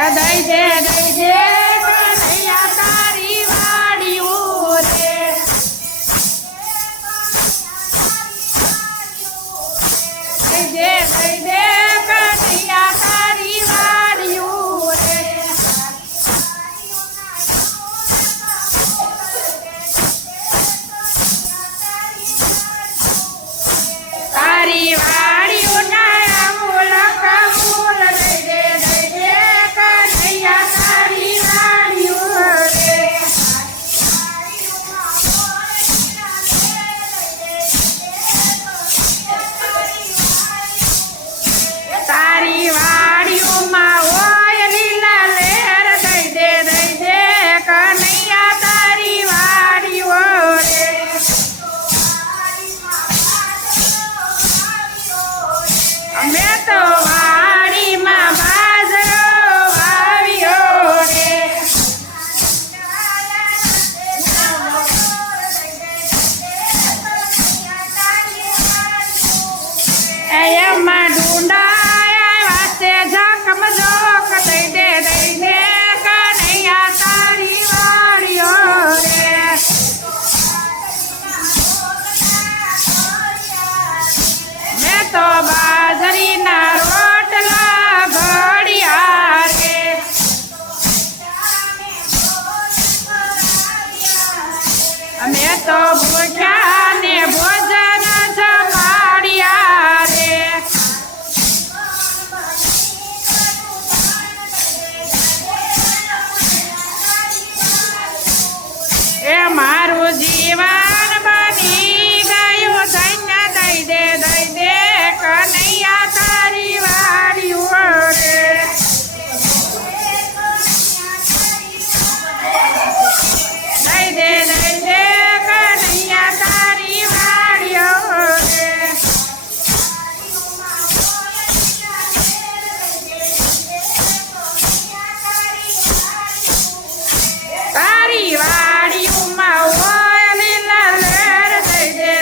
દઈ દે કનૈયા તારી વાડિયું રે દઈ દે કનૈયા તારી વાડિયું રે તારી વાડિયું ના મૂલ કમૂલ દઈ દે કનૈયા તારી વાડિયું રે તારી વાડિયુંમાં હોય લીલા લહેર દઈ દે કનૈયા તારી વાડિયું રે અમે તો વાડીમાં બાજરો વાવ્યો રે એમાં ઢૂંઢાયા વાસે ઝાકમ ઝોક દઈ દે કનૈયા તારી વાડિયો રે મેં તો બાજરીના રોટલા ઘડ્યા રે અમે તો ભૂખ્યા ને ભોજન જમાડ્યા રે એ મારું જીવન બની ગયું ધન્ય દઈ દે કનૈયા તારી વાડિયું રે દઈ દે કનૈયા તારી વાડિયું રે તારી વાડિયુંમાં હોય લીલા લહેર દઈ દે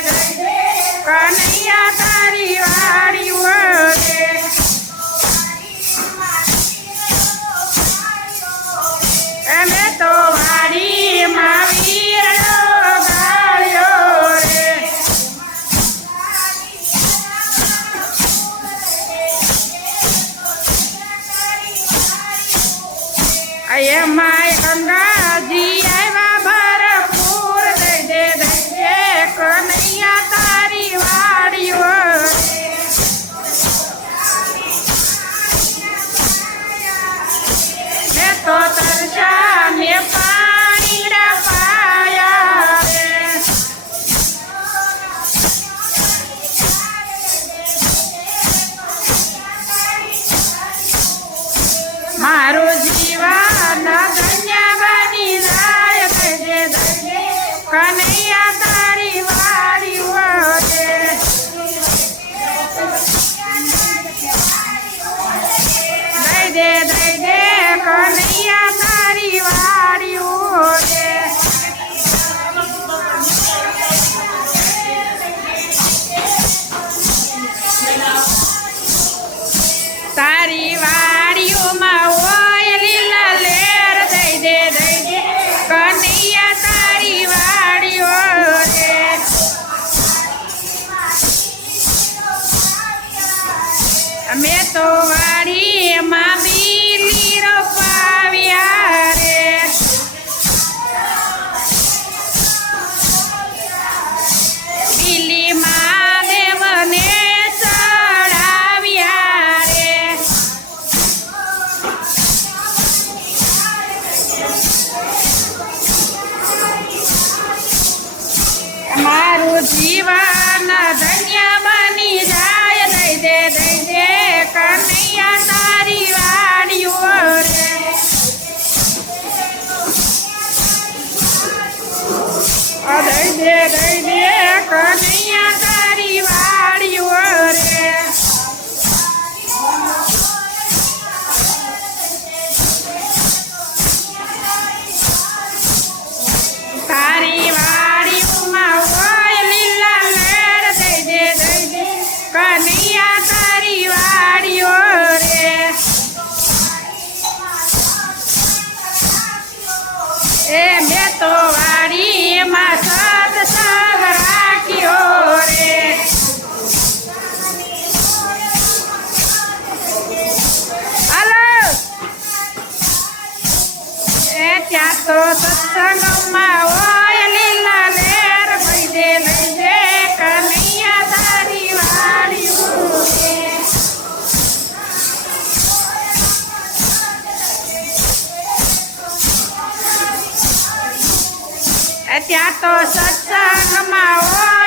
કનૈયા તારી વાડિયું રે અમે તો વાડીમાં વીરડો ગાળ્યો રે એમાં ગંગાજી આવ્યા ભરપૂર દઈ દે કનૈયા તારી વાડિયું રે તો તરસા ને પાણી પાયા રે મારું જીવન ધન્ય બની જાય દઈ દે કનૈયા તારી વાડિયું રે દઈ દે કનૈયા તારી વાડિયું રે તારી વાડિયુંમાં હોય લીલા લહેર દઈ દે કનૈયા તારી વાડિયું રે અમે તો વાડીમાં બીલી રોપાવ્યા રે બીલી મહાદેવને ચડાવ્યા રે મારું જીવન ધન્ય બની જાય દઈ દે કનૈયા તારી વાડિયું ત્યાં તો સત્સંગમાં હોય લીલા લેર લઈ દે કનૈયા તારી વાળી મૂકે. ત્યાં તો સત્સંગમાં હોય